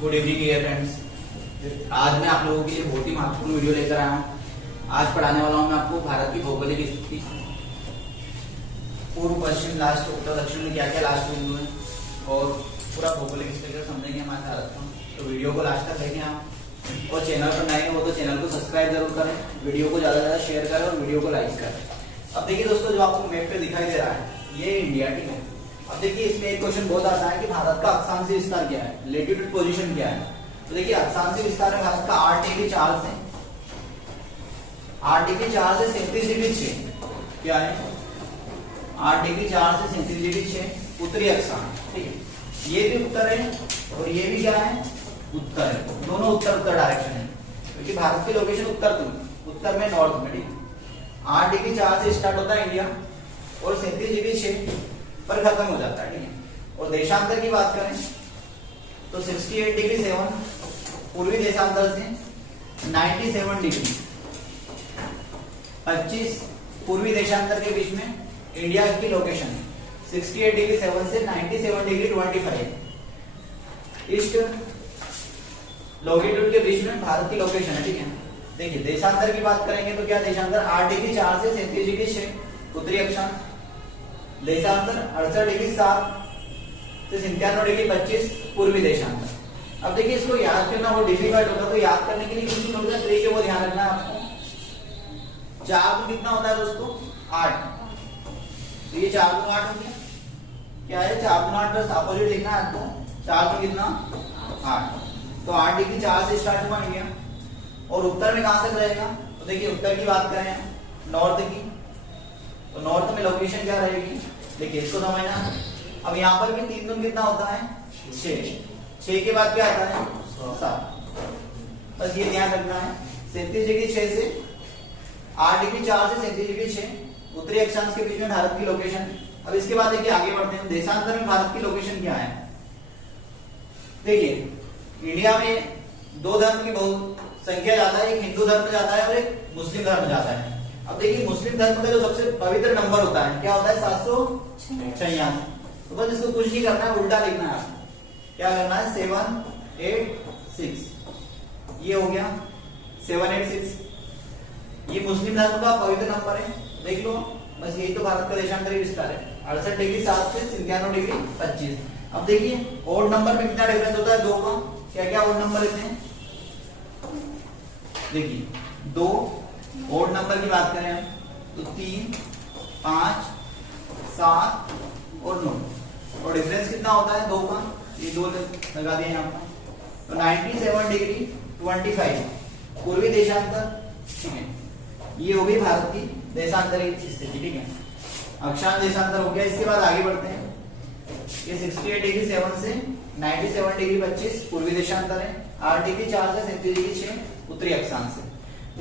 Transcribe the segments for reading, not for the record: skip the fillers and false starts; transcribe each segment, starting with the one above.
Good evening dear friends. आज मैं आप लोगों के लिए बहुत ही महत्वपूर्ण वीडियो लेकर आया हूँ। आज पढ़ाने वाला हूँ मैं आपको भारत की भौगोलिक स्थिति, पूर्व पश्चिम लास्ट उत्तर दक्षिण में क्या क्या लास्ट बिंदु है और पूरा भौगोलिक स्थिति समझेंगे हमारे भारत का। तो वीडियो को लास्ट तक देखें आप, और चैनल पर नए हो तो चैनल को सब्सक्राइब जरूर करें, वीडियो को ज्यादा से ज्यादा शेयर करें और वीडियो को लाइक करें। अब देखिए दोस्तों, जो आपको मैप पे दिखाई दे रहा है ये इंडिया, ठीक है। अब देखिए इसमें एक क्वेश्चन बहुत आता है कि भारत का अक्षांशीय विस्तार क्या है, लेटीट्यूड पोजीशन क्या है। तो देखिए अक्षांशीय विस्तार है भारत का 8 डिग्री 4 से 37 डिग्री 6 क्या है, 8 डिग्री 4 से 37 डिग्री 6 उत्तरी अक्षांश, ठीक है। ये भी उत्तर है और ये भी क्या है, उत्तर है। दोनों उत्तर उत्तर डायरेक्शन है, क्योंकि भारत की लोकेशन उत्तर में नॉर्थ में, ठीक है। 8 डिग्री 4 से स्टार्ट होता है इंडिया और 37 डिग्री 6 पर खत्म हो जाता है, ठीक है। और देशांतर की बात करें तो 68 डिग्री 7 पूर्वी देशांतर से 97 डिग्री 25 पूर्वी देशांतर के बीच में इंडिया की लोकेशन है। 68 डिग्री 7 से 97 डिग्री 25 ईस्ट लॉन्गिट्यूड के बीच में भारत की लोकेशन है, ठीक है। देखिए देशांतर की बात करेंगे तो क्या देशांतर 8 डिग्री 4 से 37 डिग्री 6 उत्तरी अक्षांश, देशांतर 68 डिग्री 7 से 97 डिग्री 25 पूर्वी देशांतर। अब देखिए इसको याद करना बहुत डिफिकल्ट होगा, तो याद करने के लिए कुछ थोड़ा तरीके वो ध्यान रखना है आपको। 4 को कितना होता है दोस्तों, 8, तो ये 4 को 8 हो गया, क्या है 4 को 8 बस अपोजिट लिखना है आपको। 4 को कितना 8, तो 8 डिग्री 4 से स्टार्ट हुआ इंडिया और उत्तर में कहां तक रहेगा। तो देखिए उत्तर की बात करें नॉर्थ की, तो नॉर्थ में लोकेशन क्या रहेगी, देखिए इसको समझना। अब यहाँ पर भी 3 दून कितना होता है 6 के बाद क्या आता है 7, बस ये ध्यान रखना है। 37 डिग्री 6 से 8 डिग्री 4 से 37 डिग्री 6 उत्तरी अक्षांश के बीच में भारत की लोकेशन। अब इसके बाद देखिए आगे बढ़ते हैं, देशांतर में भारत की लोकेशन क्या है। देखिए इंडिया में 2 धर्म की बहुत संख्या ज्यादा है, एक हिंदू धर्म ज्यादा है और एक मुस्लिम धर्म ज्यादा है। अब देखिए मुस्लिम धर्म का जो सबसे पवित्र नंबर होता है क्या होता है 786। तो बस इसको कुछ नहीं करना है, उल्टा लिखना है। क्या करना है 786, ये हो गया 786। ये मुस्लिम धर्म का पवित्र नंबर है, देख लो। बस यही तो भारत का देशांतरी विस्तार है। 68 डिग्री 7 से 97 डिग्री 25। अब देखिए ओड नंबर में कितना डिफरेंस होता है 2 का, क्या क्या ओड नंबर लेते हैं। देखिए 2 ओड नंबर की बात करें हम तो 3, 5, 7 और 9, और डिफरेंस कितना होता है 2 का, ये 2 लगा दिए यहाँ पर। तो 97 डिग्री 25 पूर्वी देशांतर, ठीक है। ये हो गई भारत की देशांतरी स्थिति, ठीक है। अक्षांश देशांतर हो गया। इसके बाद आगे बढ़ते हैं, ये 68 डिग्री 7 से 97 डिग्री 25 पूर्वी देशांतर है, 8 डिग्री 4 से 37 डिग्री 6 उत्तरी अक्षांश है।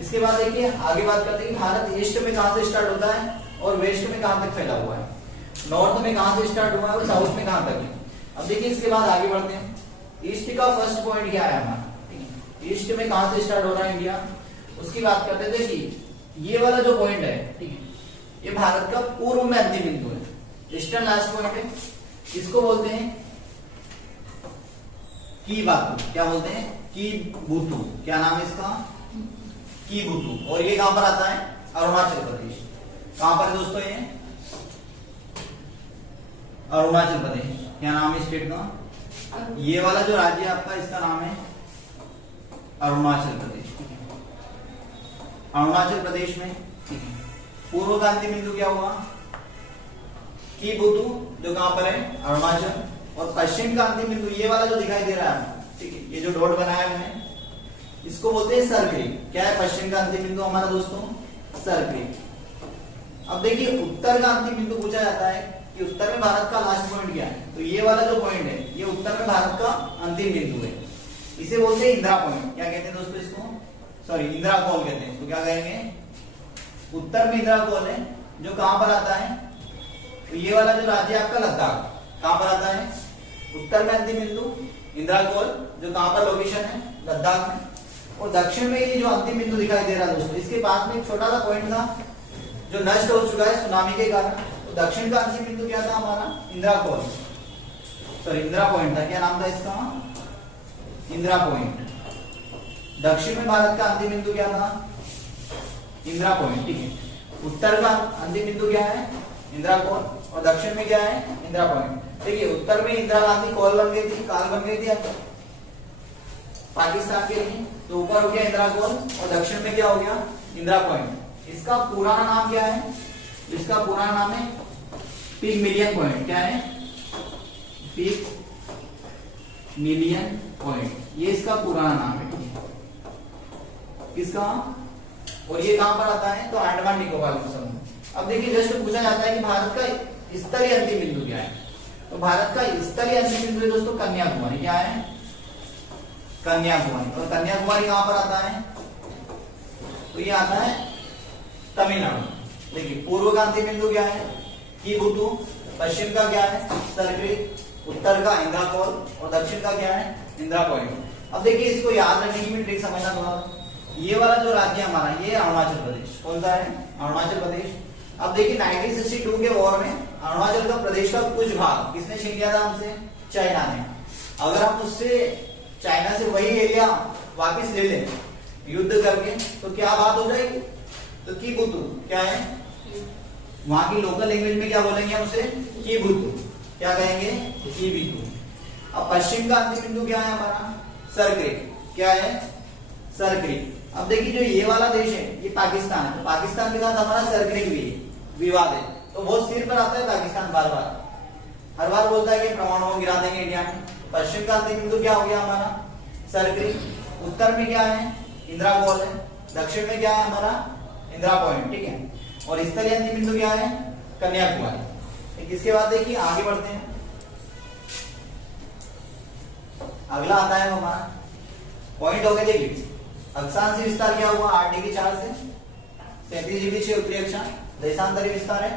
इसके बाद देखिए आगे बात करते हैं कि भारत ईस्ट में कहां से स्टार्ट होता है और वेस्ट में कहां तक फैला हुआ है, नॉर्थ में कहां से स्टार्ट हुआ है और साउथ में कहां तक है। अब देखिए इसके बाद आगे बढ़ते हैं, ईस्ट का फर्स्ट पॉइंट क्या है हमारा, ठीक है। ईस्ट में कहां से स्टार्ट हो रहा है इंडिया, उसकी बात करते थे कि ये वाला जो पॉइंट है, ठीक है, ये भारत का पूर्व में अंतिम बिंदु है, ईस्टर्न लास्ट पॉइंट है। इसको बोलते हैं की बातू, क्या बोलते हैं की बूतू, क्या नाम है इसका की बूतू। और ये कहां पर आता है अरुणाचल प्रदेश। कहां पर दोस्तों ये अरुणाचल प्रदेश, क्या नाम है स्टेट का, ये वाला जो राज्य है आपका इसका नाम है अरुणाचल प्रदेश, ठीक है। अरुणाचल प्रदेश में, ठीक है, पूर्व का अंतिम बिंदु क्या हुआ की बूतू, जो कहां पर है अरुणाचल, और पश्चिम का अंतिम बिंदु ये वाला जो दिखाई दे रहा है, ठीक है, ये जो डॉट बनाया मैंने इसको बोलते हैं सर क्रीक। क्या है पश्चिम का अंतिम बिंदु हमारा दोस्तों, सर क्रीक। अब देखिए उत्तर का अंतिम बिंदु पूछा जाता है कि उत्तर में भारत का लास्ट पॉइंट क्या है, तो ये वाला जो पॉइंट है ये उत्तर में भारत का अंतिम बिंदु है, इसे बोलते हैं इंदिरा पॉइंट। क्या कहते हैं दोस्तों इसको, सॉरी इंदिरा कॉल कहते हैं। तो क्या कहेंगे, उत्तर में इंदिरा कॉल है जो कहां पर आता है, तो ये वाला जो राज्य है आपका लद्दाख, कहां पर आता है उत्तर में अंतिम बिंदु इंदिरा कॉल, जो कहां पर लोकेशन है लद्दाख में। और दक्षिण में ये जो अंतिम बिंदु दिखाई दे रहा है दोस्तों, इसके पास में एक छोटा सा पॉइंट था जो नष्ट हो चुका है सुनामी के कारण। तो दक्षिण का अंतिम बिंदु क्या था हमारा Indira call, sorry Indira point था, क्या नाम था इसका इंदिरा पॉइंट। दक्षिण में भारत का अंतिम बिंदु क्या था? इंदिरा पॉइंट, ठीक है। उत्तर का अंतिम बिंदु क्या है? इंदिरा कॉल, और दक्षिण में क्या है? इंदिरा पॉइंट। देखिए उत्तर में इंदिरा गांधी कॉल बन गई थी, काल बन गई थी पाकिस्तान के लिए, तो ऊपर हो गया इंदिरा कॉल और दक्षिण में क्या हो गया? इंदिरा पॉइंट। इसका पुराना नाम क्या है? इसका पुराना नाम है पिगमिलियन पॉइंट। क्या है? पिगमिलियन पॉइंट, ये इसका पुराना नाम है। किसका? और ये कहां पर आता है? तो अंडमान निकोबार समूह। अब देखिए जस्ट पूछा जाता है कि भारत का स्थलीय अंतिम बिंदु क्या है, तो भारत का स्थलीय अंतिम बिंदु दोस्तों कन्याकुमारी। क्या है? कन्याकुमारी। और कन्याकुमारी कहां पर आता है? तो ये आता है तमिलनाडु। देखिए पूर्व का अंतिम बिंदु क्या है? कीबुतु। पश्चिम का क्या है? सरक्रिक। उत्तर का इंदिरा कॉल और दक्षिण का क्या है? इंदिरा पॉइंट। अब देखिए इसको याद रखने की भी ट्रिक समझना थोड़ा। ये वाला जो राज्य हमारा, ये अरुणाचल प्रदेश। कौन सा है? अरुणाचल प्रदेश। अब देखिए 1962 के वॉर में अरुणाचल का प्रदेश का कुछ भाग किसने छीन लिया था हमसे? चाइना ने। अगर हम उससे चाइना से वही एरिया वापस ले लें युद्ध करके, तो क्या बात हो जाएगी? तो कीबुतु क्या है? वहां की लोकल लैंग्वेज में क्या बोलेंगे हम उसे? कीबुतु। क्या कहेंगे? कीबुतु। अब पश्चिम का अंतिम बिंदु क्या है हमारा? सरक्रिक। क्या है? सरक्रिक। अब देखिए जो ये वाला देश है ये पाकिस्तान है, तो पाकिस्तान के साथ हमारा सरक्रिक भी विवाद है, तो वो सिर पर आता है पाकिस्तान बार बार, हर बार बोलता है कि परमाणु गिरा देंगे इंडिया में। पश्चिम का अंतिम बिंदु क्या हो गया हमारा? सरक्रिक। उत्तर में क्या है? इंदिरा कॉल है। दक्षिण में क्या है हमारा? इंदिरा पॉइंट, ठीक है। और स्थलीय अंतिम बिंदु क्या है? कन्याकुमारी। इसके बाद देखिए आगे बढ़ते हैं। अगला आता है हमारा पॉइंट हो गया। देखिए अक्षांश विस्तार क्या हुआ? 8 डिग्री 4 से 37 डिग्री 6 उत्तरी अक्षांश। देशांतरी विस्तार है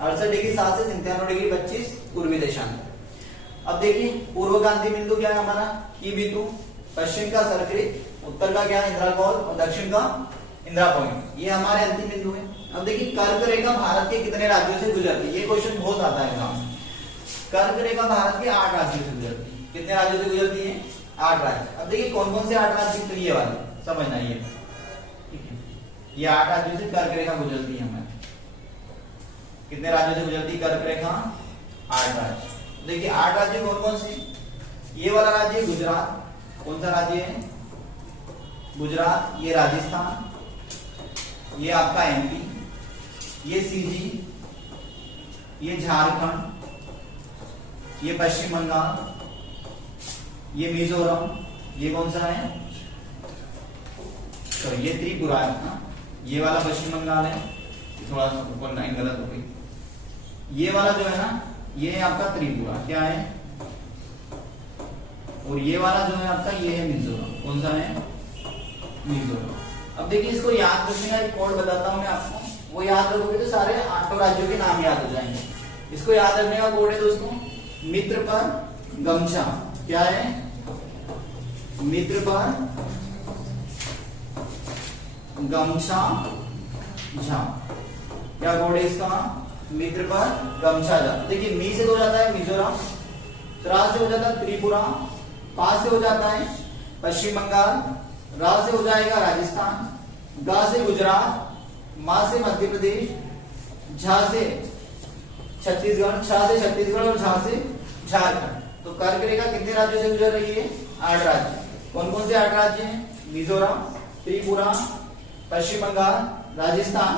68 डिग्री 7 से 97 डिग्री 25 पूर्वी देशांतर। अब देखिए पूर्व का अंतिम बिंदु क्या है हमारा? कीबुतु। पश्चिम का सरक्रिक। उत्तर का क्या है? इंदिरा कॉल और दक्षिण का इंदिरा पॉइंट। ये हमारे अंतिम बिंदु है। अब देखिए कर्क रेखा भारत के कितने राज्यों से गुजरती है? ये क्वेश्चन बहुत आता है एग्जाम में। कर्क रेखा भारत के 8 राज्यों से गुजरती है। कितने राज्यों से गुजरती है? 8 राज्य। अब देखिए कौन कौन से 8 राज्य? तो ये वाले समझना, ये ठीक है। ये 8 राज्यों से कर्क रेखा गुजरती है हमारे। कितने राज्यों से गुजरती है कर्क रेखा? 8 राज्य। देखिए 8 राज्य कौन कौन से? ये वाला राज्य है गुजरात। कौन सा राज्य है? गुजरात। ये राजस्थान, ये आपका एमपी, ये सीजी, ये झारखंड, ये पश्चिम बंगाल, ये मिजोरम, ये कौन सा है? तो ये त्रिपुरा है ना, ये वाला पश्चिम बंगाल है। थोड़ा सा ऊपर लाइन गलत हो गई। ये वाला जो है ना, ये आपका त्रिपुरा। क्या है? और ये वाला जो है आपका, ये है मिजोरम। कौन सा है? मिजोरम। अब देखिए इसको याद रखने का एक कोड बताता हूं मैं आपको, वो याद रखोगे तो सारे 8 राज्यों के नाम याद हो जाएंगे। इसको याद रखने का कोड है दोस्तों मित्र पर गमछा। क्या है? मित्र पर गमछा झा। क्या कोड है इसका? मित्र पर गमछा झा। देखिए मी से हो जाता है मिजोरम, त्रा से हो जाता है त्रिपुरा, पा से हो जाता है पश्चिम बंगाल, रा से हो जाएगा राजस्थान, गा से गुजरात, मा से मध्य प्रदेश, झा से छत्तीसगढ़, छा से छत्तीसगढ़ और झा से झारखंड। तो कर्क रेखा कितने राज्यों से गुजर रही है? 8 राज्य। कौन कौन से 8 राज्य हैं? मिजोरम, त्रिपुरा, पश्चिम बंगाल, राजस्थान,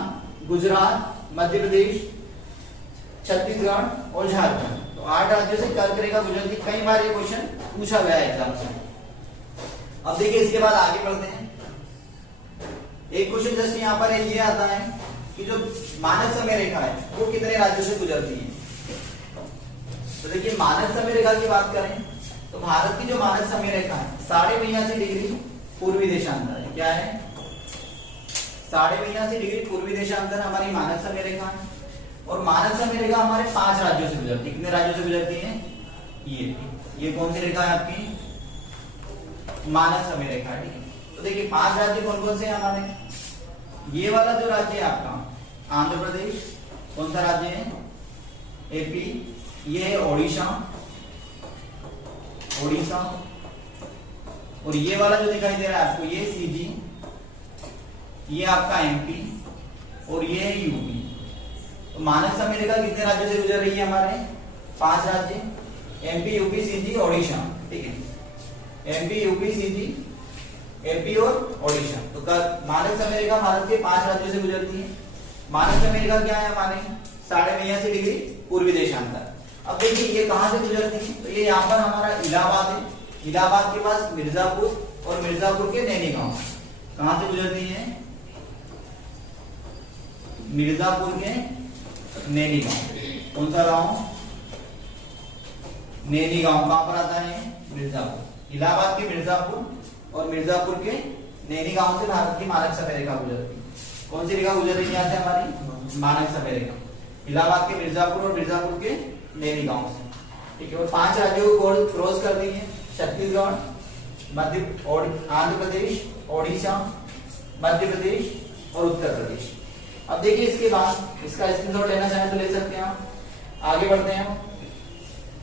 गुजरात, मध्य प्रदेश, छत्तीसगढ़ और झारखंड। तो 8 राज्यों से कर्क रेखा गुजरती। कई बार ये क्वेश्चन पूछा गया है एग्जाम से। अब देखिए इसके बाद आगे बढ़ते हैं। एक क्वेश्चन जैसे यहाँ पर ये आता है कि जो मानक समय रेखा है वो कितने राज्यों से गुजरती है? तो देखिए मानक समय रेखा की बात करें तो भारत की जो मानक समय रेखा है 82.5 डिग्री पूर्वी देशांतर है। क्या है? 82.5 डिग्री पूर्वी देशांतर हमारी मानक समय रेखा है। और मानक समय रेखा हमारे 5 राज्यों से गुजरती है। कितने राज्यों से गुजरती है? ये कौन सी रेखा है आपकी? मानक समय रेखा है। ठीक है, तो देखिए 5 राज्य कौन कौन से हैं हमारे? ये वाला जो राज्य है आपका आंध्र प्रदेश, कौन सा राज्य है? एपी। ये है ओडिशा, और ये वाला जो दिखाई दे रहा है आपको, ये सीजी, ये आपका एमपी और ये है यूपी। तो मानक समय रेखा कितने राज्यों से गुजर रही है हमारे? 5 राज्य, एमपी यूपी सीजी ओडिशा, ठीक है, एमपी यूपी सीजी एमपी और ओडिशा। तो मानक समय रेखा भारत के 5 राज्यों से गुजरती है। मानक समय रेखा क्या है हमारे? 82.82 डिग्री पूर्वी देशांतर। अब देखिए ये कहां से गुजरती है? तो ये यहाँ पर हमारा इलाहाबाद है, इलाहाबाद के पास मिर्जापुर और मिर्जापुर के नैनी गांव। कहां से गुजरती है? मिर्जापुर के नैनी गांव। कौन सा गांव? नैनी गांव। कहां पर आता है? मिर्जापुर। इलाहाबाद के मिर्जापुर और मिर्जापुर के नैनी गांव से भारत की मानक समय रेखा गुजरती है। कौन सी रेखा गुजर रही है यहाँ से? हमारी मानक समय रेखा। इलाहाबाद के मिर्जापुर और मिर्जापुर के नैनी गांव से, ठीक है। और 5 राज्यों को क्रॉस कर दी है, छत्तीसगढ़, आंध्र प्रदेश, ओडिशा, मध्य प्रदेश और उत्तर प्रदेश। अब देखिए इसके बाद इसका स्क्रीनशॉट लेना चाहें तो ले सकते हैं आप। आगे बढ़ते हैं।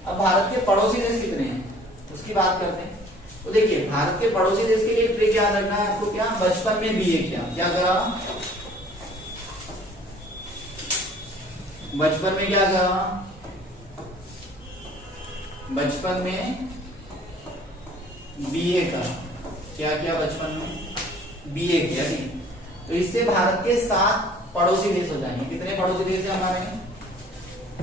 अब भारत के पड़ोसी देश कितने हैं उसकी बात करते हैं। तो देखिए भारत के पड़ोसी देश के लिए ट्रिक याद रखना है आपको। क्या? बचपन में बीए किया। क्या करा? बचपन में क्या करा? बचपन में बीए का क्या किया? बचपन में बीए किया, ठीक। तो इससे भारत के 7 पड़ोसी देश हो जाएंगे। कितने पड़ोसी देश है हमारे?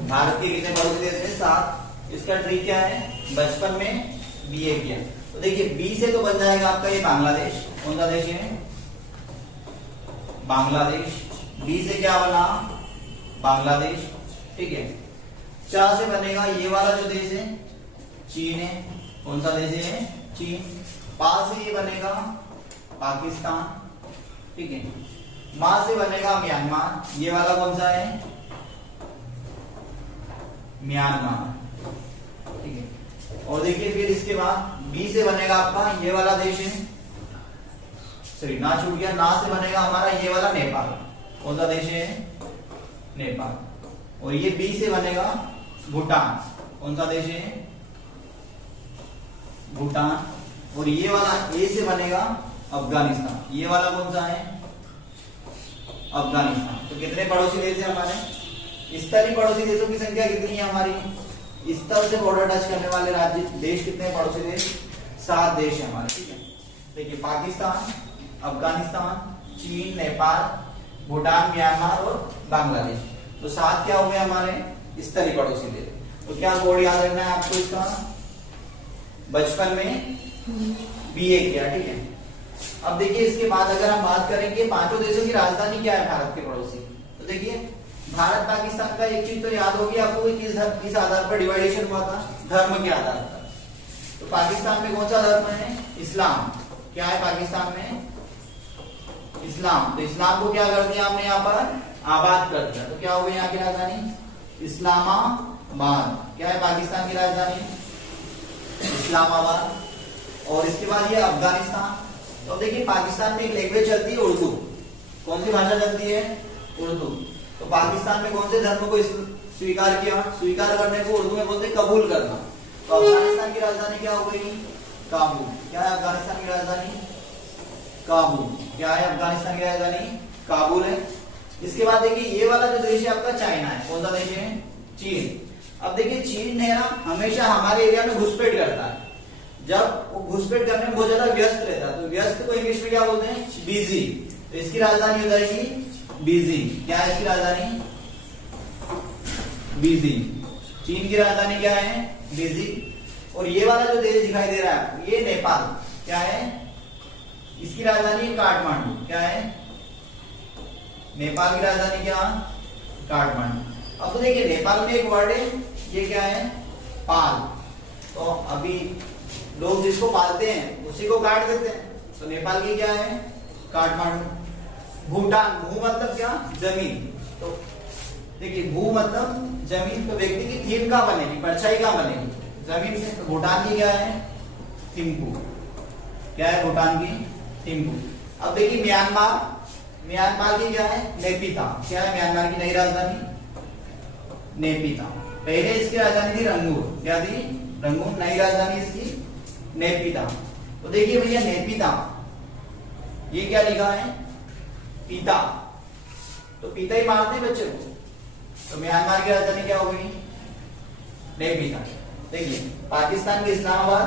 भारत के कितने पड़ोसी देश है? 7। इसका ट्रिक क्या है? बचपन में बीए किया। तो देखिए बी से तो बन जाएगा आपका ये बांग्लादेश। कौन सा देश है? बांग्लादेश। बी से क्या बना? बांग्लादेश, ठीक है। चा से बनेगा ये वाला जो देश है, चीन है। कौन सा देश है? चीन। पा से ये बनेगा पाकिस्तान, ठीक है। मा से बनेगा म्यांमार। ये वाला कौन सा है? म्यांमार, ठीक है। और देखिए फिर इसके बाद बी से बनेगा आपका ये वाला देश है, सॉरी ना छूट गया, ना से बनेगा हमारा ये वाला नेपाल। कौन सा देश है? नेपाल। और ये बी से बनेगा भूटान। कौन सा देश है? भूटान। और ये वाला ए से बनेगा अफगानिस्तान। ये वाला कौन सा है? अफगानिस्तान। तो कितने पड़ोसी देश है हमारे? स्थलीय पड़ोसी देशों की संख्या कितनी है हमारी? स्थल से बॉर्डर टच करने वाले राज्य देश कितने पड़ोसी देश? 7 देश है हमारे, ठीक है। देखिए पाकिस्तान, अफगानिस्तान, चीन, नेपाल, भूटान, म्यांमार और बांग्लादेश। तो 7 क्या हो गए हमारे? स्थलीय पड़ोसी देश। तो क्या कोड याद रखना है आपको इसका? बचपन में बीए किया, ठीक है। अब देखिए इसके बाद अगर हम बात करेंगे 5 देशों की राजधानी क्या है भारत के पड़ोसी। तो देखिए भारत पाकिस्तान का एक चीज तो याद होगी आपको, किस आधार पर डिवाइडेशन हुआ था? धर्म के आधार पर। तो पाकिस्तान में कौन सा धर्म है? इस्लाम। क्या है पाकिस्तान में? इस्लाम। तो इस्लाम को क्या कर दिया हमने यहाँ पर? आबाद कर दिया। तो क्या हो गई यहाँ की राजधानी? इस्लामाबाद। क्या है पाकिस्तान की राजधानी? इस्लामाबाद। और इसके बाद ये अफगानिस्तान। तो देखिए पाकिस्तान में एक लैंग्वेज चलती है उर्दू। कौन सी भाषा चलती है? उर्दू। तो पाकिस्तान में कौन से धर्म को स्वीकार किया? स्वीकार करने को उर्दू में बोलते हैं कबूल करना। तो अफगानिस्तान की राजधानी क्या हो गई? काबुल। क्या है अफगानिस्तान की राजधानी? काबुल। क्या है अफगानिस्तान की राजधानी? काबुल है। इसके बाद देखिए ये वाला जो देश है आपका चाइना है। कौन सा देश है? चीन। अब देखिए चीन है ना हमेशा हमारे एरिया में घुसपैठ करता है। जब वो घुसपैठ करने में बहुत ज्यादा व्यस्त रहता है, तो व्यस्त को इंग्लिश में क्या बोलते हैं? बिजी। तो इसकी राजधानी हो जाएगी बीजिंग। क्या है इसकी राजधानी? बीजिंग। चीन की राजधानी क्या है? बीजिंग। और ये वाला जो देश दिखाई दे रहा है ये नेपाल। क्या है? इसकी राजधानी काठमांडू। क्या है? नेपाल की राजधानी क्या? काठमांडू। अब तो देखिए नेपाल में एक वर्ड है, ये क्या है? पाल। तो अभी लोग जिसको पालते हैं उसी को काट देते हैं। तो नेपाल की क्या है? काठमांडू। भूटान। भू मतलब क्या? जमीन। तो देखिए भू मतलब जमीन। तो व्यक्ति की थीम का बनेगी, परछाई का बनेगी जमीन से। तो भूटान की क्या है? थिम्पू। क्या है भूटान की? थिम्पू। अब देखिए म्यांमार। म्यांमार की क्या है? नेपिता। क्या है म्यांमार की नई राजधानी? नेपिता। पहले इसकी राजधानी थी रंगून। क्या थी? रंगून। नई राजधानी इसकी नेपिता। तो तो देखिए भैया नेपिता, ये क्या लिखा है, पीता, तो पीता ही मारते हैं बच्चे को। तो म्यांमार की राजधानी क्या हो गई, नेपिता। देखिए पाकिस्तान की इस्लामाबाद,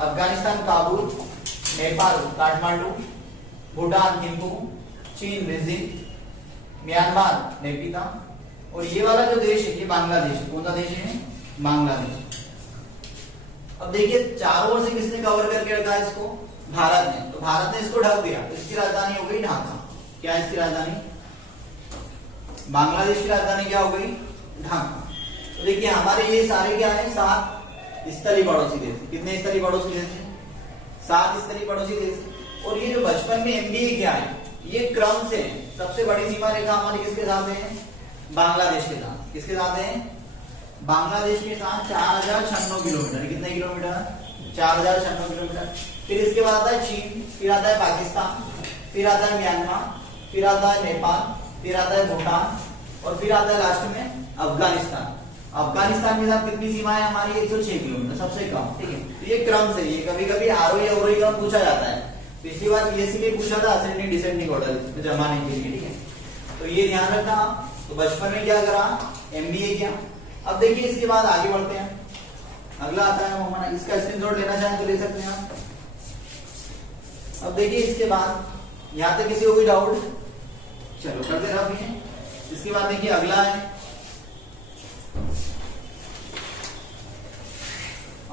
अफगानिस्तान काबुल, नेपाल काठमांडू, भूटान थिम्पू, चीन बीजिंग, म्यांमार नेपिता, और ये वाला जो देश है ये बांग्लादेश। कौन सा देश है, बांग्लादेश। अब देखिए चारों ओर से किसने कवर करके रखा है इसको, भारत ने। तो भारत ने इसको ढक दिया, तो इसकी राजधानी हो गई ढाका। क्या है इसकी राजधानी, बांग्लादेश की राजधानी क्या हो गई, ढाका। तो देखिए हमारे ये सारे क्या है, 7 स्थलीय पड़ोसी देश। कितने स्थलीय पड़ोसी देश है, 7 स्थलीय पड़ोसी देश। और ये जो बचपन में एमबीए क्या है, ये क्रम से सबसे बड़ी सीमा रेखा हमारी किसके साथ है, बांग्लादेश के साथ। किसके साथ है, बांग्लादेश के साथ 4096 किलोमीटर। कितने किलोमीटर, 4096 किलोमीटर। फिर इसके बाद आता है चीन, फिर आता है पाकिस्तान, फिर आता है म्यांमार, फिर आता है नेपाल, फिर आता है भूटान, और फिर आता है लास्ट में अफगानिस्तान। अफगानिस्तान के साथ कितनी सीमा है हमारी, 106 किलोमीटर, सबसे कम। ठीक है, तो ये क्रम से, ये कभी कभी आरोही अवरोही क्रम पूछा जाता है। पिछली बार पीएससी में पूछा था असेंडिंग डिसेंडिंग ऑर्डर जमाने के लिए। ठीक है, तो ये ध्यान रखना। तो बचपन में क्या करा, एमबीए किया। अब देखिए इसके बाद आगे बढ़ते हैं, अगला आता है मोहम्मद, इसका स्क्रीनशॉट लेना चाहें तो ले सकते हैं आप। अब देखिए इसके बाद यहाँ तक किसी को कोई डाउट, चलो करते रहिए। इसके बाद देखिए अगला है,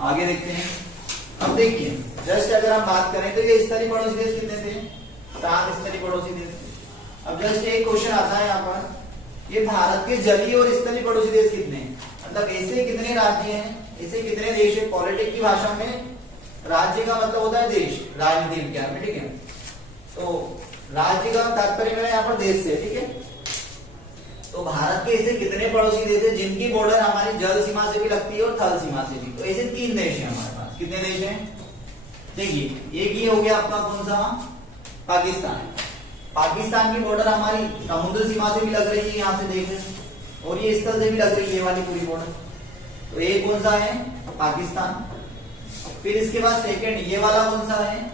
आगे देखते हैं। अब देखिए जस्ट अगर हम बात करें तो ये स्थलीय पड़ोसी देश कितने थे, 7 स्थलीय पड़ोसी देश। अब जस्ट एक क्वेश्चन आता है यहाँ पर, ये भारत के जलीय और स्थलीय पड़ोसी देश कितने हैं, मतलब ऐसे कितने राज्य हैं, ऐसे कितने देश है। पॉलिटिक्स की भाषा में राज्य का मतलब होता है देश, राजनीति विज्ञान में। ठीक है, तो राज्य का तात्पर्य मेरा यहाँ पर देश से। ठीक है, तो भारत के ऐसे कितने पड़ोसी देश है जिनकी बॉर्डर हमारी जल सीमा से भी लगती है और थल सीमा से भी। तो ऐसे 3 देश हैं हमारे पास। कितने देश हैं, देखिए एक ये हो गया अपना कौन सा, पाकिस्तान। पाकिस्तान की बॉर्डर हमारी समुद्र सीमा से भी लग रही है, यहाँ से देख रहे, और ये स्थल से भी लग रही है, ये वाली पूरी बॉर्डर। तो ये कौन सा है, पाकिस्तान। फिर इसके बाद सेकंड ये वाला कौन सा है,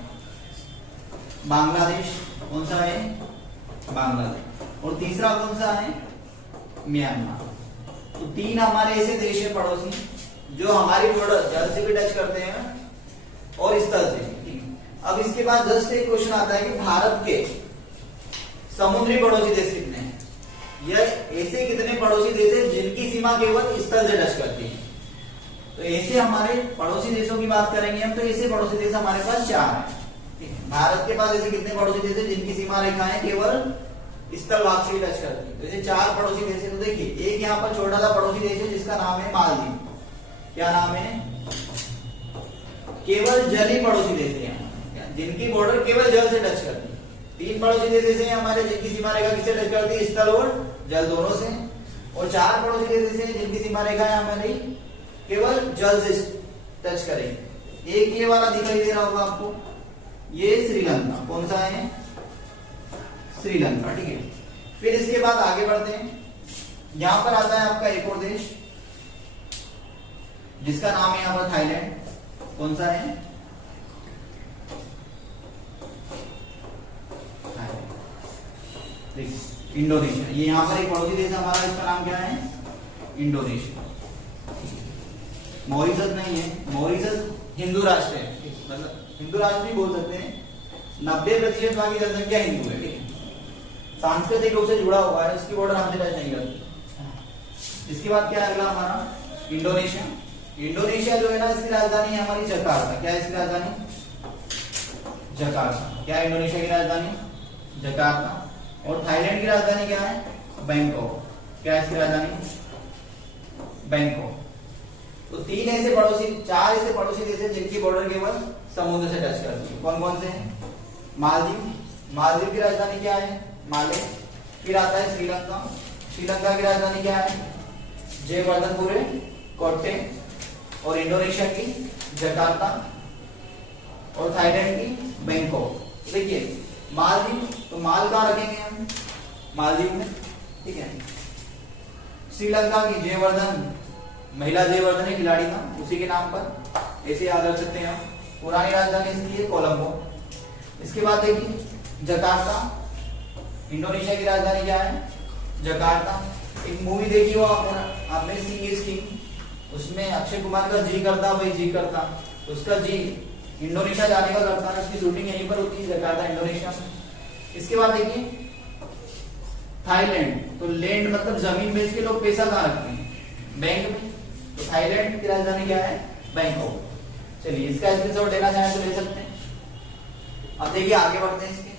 बांग्लादेश। कौन सा है, बांग्लादेश। और तीसरा कौन सा है, म्यांमार। तो 3 हमारे ऐसे देश है पड़ोसी जो हमारी बॉर्डर जल से भी टच करते हैं और स्थल से। अब इसके बाद जस्ट एक क्वेश्चन आता है कि भारत के समुद्री पड़ोसी देश कितने हैं, या ऐसे कितने पड़ोसी देश हैं जिनकी सीमा केवल स्थल से टच करती है। तो ऐसे हमारे पड़ोसी देशों की बात करेंगे हम, तो ऐसे पड़ोसी देश हमारे पास 4 है। भारत के पास ऐसे कितने पड़ोसी देश हैं जिनकी सीमा रेखाएं केवल स्थल भाग से ही टच करती है। तो ऐसे 4 पड़ोसी देश है। तो देखिए एक यहाँ पर छोटा सा पड़ोसी देश है जिसका नाम है मालदीव। क्या नाम है, केवल जलीय पड़ोसी देश है जिनकी बॉर्डर केवल जल से टच करती है। 3 पड़ोसी देश ऐसे हैं हमारे जिनकी सीमा रेखा किससे टच करती है, स्थल और जल दोनों से। और 4 पड़ोसी देश ऐसे हैं जिनकी सीमा रेखा है हमारी केवल जल से टच करेगी। एक ये वाला दिखाई दे रहा होगा आपको, ये श्रीलंका। कौन सा है, श्रीलंका। ठीक है, फिर इसके बाद आगे बढ़ते हैं। यहां पर आता है आपका एक और देश जिसका नाम है यहां पर थाईलैंड। कौन सा है, इंडोनेशिया। ये यहां पर एक पड़ोसी देश है हमारा, इसका नाम क्या है, इंडोनेशिया। मॉरिशस नहीं है, मॉरिशस हिंदू राष्ट्र है, मतलब हिंदू राष्ट्र नहीं बोल सकते हैं। 90% बाकी जनसंख्या हिंदू है। ठीक है, सांस्कृतिक रूप से जुड़ा हुआ है, उसकी बॉर्डर हमसे टच नहीं करती। इसके बाद क्या है अगला हमारा, इंडोनेशिया। इंडोनेशिया जो है ना, इसकी राजधानी है हमारी जकार्ता। क्या है इसकी राजधानी, जकार्ता। क्या है इंडोनेशिया की राजधानी, जकार्ता। और थाईलैंड की राजधानी क्या है, बैंकॉक। क्या है इसकी राजधानी, बैंकॉक। तो 3 ऐसे पड़ोसी, 4 ऐसे पड़ोसी देश हैं जिनकी बॉर्डर केवल समुद्र से टच करती है। कौन कौन से हैं, मालदीव। मालदीव की राजधानी क्या है, माले। फिर आता है श्रीलंका। श्रीलंका की राजधानी क्या है, जयवर्धनपुरे कोट्टे। और इंडोनेशिया की जकार्ता। और थाईलैंड की बैंकॉक। देखिए मालदीव, तो माल कहाँ रखेंगे हम, मालदीव में। ठीक है, श्रीलंका की जयवर्धन, महिला जयवर्धन है खिलाड़ी का, उसी के नाम पर, ऐसे याद रख सकते हैं हम। पुरानी राजधानी इसकी है कोलंबो। इसके बाद देखिए जकार्ता, इंडोनेशिया की राजधानी क्या है? जकार्ता। एक मूवी देखी हो आपने सी इज किंग, उसमें अक्षय कुमार का जी करता भाई जी करता, उसका जी इंडोनेशिया जाने का करता है, उसकी शूटिंग यहीं पर होती है जकार्ता इंडोनेशिया में। इसके बाद देखिए थाईलैंड, तो लैंड मतलब जमीन बेच के लोग पैसा कहाँ रखते हैं? बैंक में। तो थाईलैंड की राजधानी क्या है? बैंकॉक। चलिए इसका स्क्रीनशॉट लेना चाहें तो ले सकते हैं। अब देखिए आगे बढ़ते हैं इसके।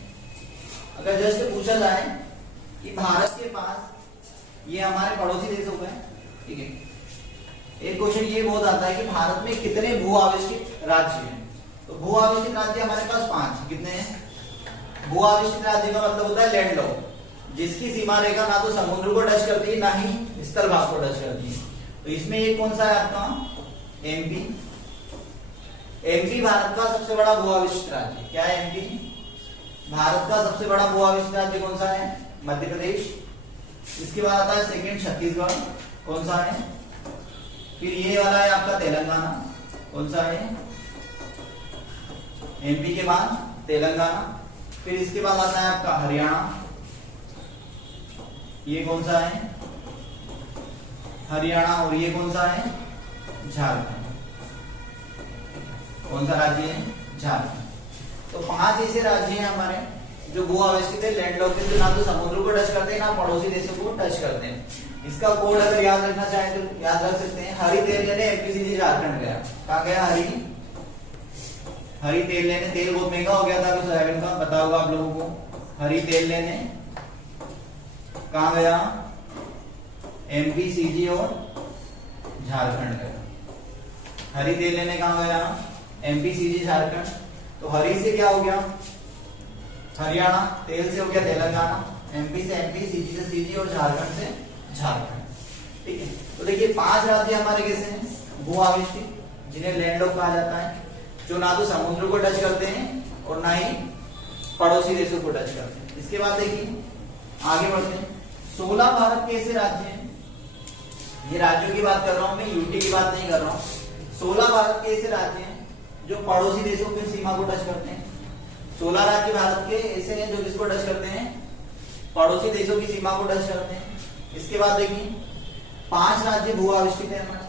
अगर जस्ट पूछा जाए कि भारत के पास, ये हमारे पड़ोसी देश हो गए, ठीक है, एक क्वेश्चन ये बहुत आता है कि भारत में कितने भू आविष्कृत राज्य हैं? तो भू आविष्कृत राज्य हमारे पास 5। कितने हैं? भू आविष्कृत राज्य का मतलब होता है लैंड लॉक, जिसकी सीमा रेखा ना तो समुद्र को टच करती है ना ही स्थल भाग को टच करती है। तो इसमें ये कौन सा है आपका? एमपी। एमपी भारत का सबसे बड़ा भू आविष्कृत राज्य। क्या है एमपी? भारत का सबसे बड़ा भू आविष्कृत राज्य कौन सा है? मध्य प्रदेश। इसके बाद आता है सेकंड छत्तीसगढ़, कौन सा है? फिर ये वाला है आपका तेलंगाना, कौन सा है? एमपी के बाद तेलंगाना। फिर इसके बाद आता है आपका हरियाणा, ये कौन सा है? हरियाणा। और ये कौन सा है? झारखंड। कौन सा राज्य है? झारखंड। तो 5 ऐसे राज्य हैं हमारे जो भू आविष्कृत है, लैंड लॉक है, जो ना तो समुद्र को टच करते हैं ना पड़ोसी देशों को टच करते हैं। इसका कोड अगर याद रखना चाहें तो याद रख सकते हैं। हरी तेल लेने एमपीसीजी झारखंड गया। कहाँ गया? हरी तेल लेने। तेल बहुत महंगा हो गया था अभी सोयाबीन का, पता होगा आप लोगों को। हरी तेल लेने कहाँ गया? एमपीसीजी और झारखंड गया। हरी तेल लेने कहाँ गया? एमपीसीजी झारखंड। तो हरी से क्या हो गया? हरियाणा, तेल से हो गया तेलंगाना, एमपी से एमपी, सीजी से सीजी और झारखंड से झारखंड। ठीक है, तो देखिए 5 राज्य हमारे कैसे हैं? भू आविष्कृत, जिन्हें लैंडलॉक कहा जाता है, जो ना तो समुद्र को टच करते हैं और ना ही पड़ोसी देशों को टच करते हैं। इसके बाद देखिए आगे बढ़ते हैं। 16 भारत के ऐसे राज्य हैं, ये राज्यों की बात कर रहा हूं मैं, यूटी की बात नहीं कर रहा हूं। 16 भारत के ऐसे राज्य हैं जो पड़ोसी देशों की सीमा को टच करते हैं। 16 राज्य भारत के ऐसे हैं जो किसको टच करते हैं? पड़ोसी देशों की सीमा को टच करते हैं। इसके बाद देखिए 5 राज्य भू आविष्कृत है हमारे।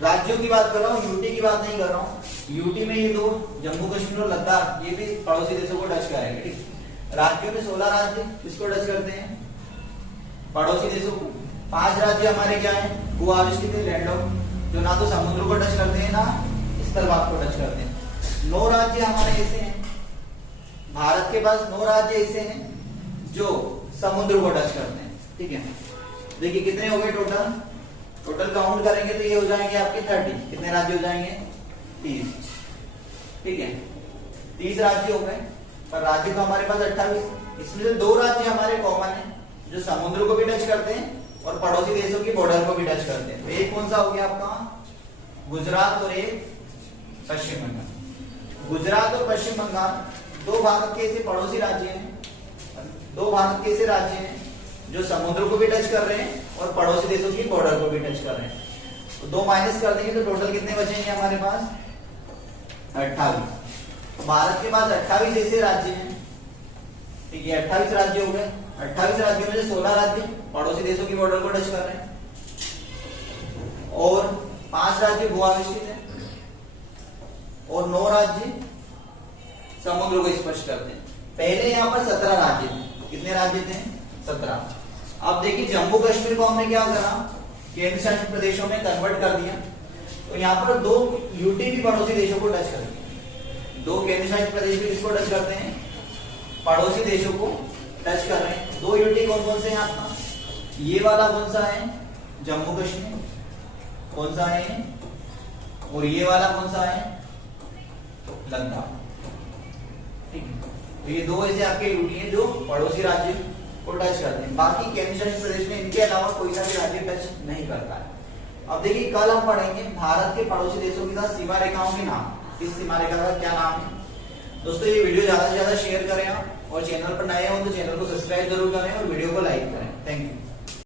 राज्यों की बात कर रहा हूँ, यूटी की बात नहीं कर रहा हूँ। यूटी में ये 2, जम्मू कश्मीर और लद्दाख, ये भी पड़ोसी देशों को टच करेंगे। ठीक, राज्यों में 16 राज्य किसको टच करते हैं? पड़ोसी देशों को। 5 राज्य हमारे क्या है? भू आविष्कृत है, लैंडलॉक, जो ना तो समुद्र को टच करते हैं ना स्थल भाग को टच करते हैं। 9 राज्य हमारे ऐसे हैं, भारत के पास 9 राज्य ऐसे हैं जो समुद्र को टच करते हैं। ठीक है, देखिए कितने हो गए टोटल? टोटल काउंट करेंगे तो ये हो जाएंगे आपके 30। कितने राज्य हो जाएंगे? 30। ठीक है, 30 राज्य हो गए, पर राज्य तो हमारे पास 28। इसमें से 2 राज्य हमारे कॉमन है, जो समुद्र को भी टच करते हैं और पड़ोसी देशों की बॉर्डर को भी टच करते हैं। तो एक कौन सा हो गया आपका? गुजरात और एक पश्चिम बंगाल। गुजरात और पश्चिम बंगाल 2 भारत के ऐसे पड़ोसी राज्य हैं, 2 भारत के ऐसे राज्य हैं जो समुद्र को भी टच कर रहे हैं और पड़ोसी देशों की बॉर्डर को भी टच कर रहे हैं। तो 2 माइनस कर देंगे तो टोटल कितने बचेंगे हमारे पास? 28। भारत के पास 28 ऐसे राज्य हैं। ठीक है, 28 राज्य हो गए। 28 राज्यों में से 16 राज्य पड़ोसी देशों की बॉर्डर को टच कर रहे हैं और 5 राज्य भू आविष्कृत है और 9 राज्य समुद्र को स्पर्श करते हैं। पहले यहाँ पर 17 राज्य थे। कितने राज्य थे? 17। अब देखिए जम्मू कश्मीर को हमने क्या करा? केंद्र शासित प्रदेशों में कन्वर्ट कर दिया। तो यहाँ पर 2 यूटी भी पड़ोसी देशों को टच करते हैं। 2 केंद्र शासित प्रदेश भी किसको टच करते हैं? पड़ोसी देशों को टच कर रहे हैं। 2 यूटी कौन कौन से हैं आपका? ये वाला कौन सा है? जम्मू कश्मीर। कौन सा है? और ये वाला कौन सा है? लद्दाख। ठीक है, तो ये 2 ऐसे आपके यूटी हैं जो पड़ोसी राज्य को टच करते हैं। बाकी केंद्र शासित प्रदेश में इनके अलावा कोई सा भी राज्य टच नहीं करता है। अब देखिए कल हम पढ़ेंगे भारत के पड़ोसी देशों के साथ सीमा रेखाओं के नाम। इस सीमा रेखा का क्या नाम है? दोस्तों ये वीडियो ज्यादा से ज्यादा शेयर करें आप, और चैनल पर नए हो तो चैनल को सब्सक्राइब जरूर करें और वीडियो को लाइक करें। Thank you.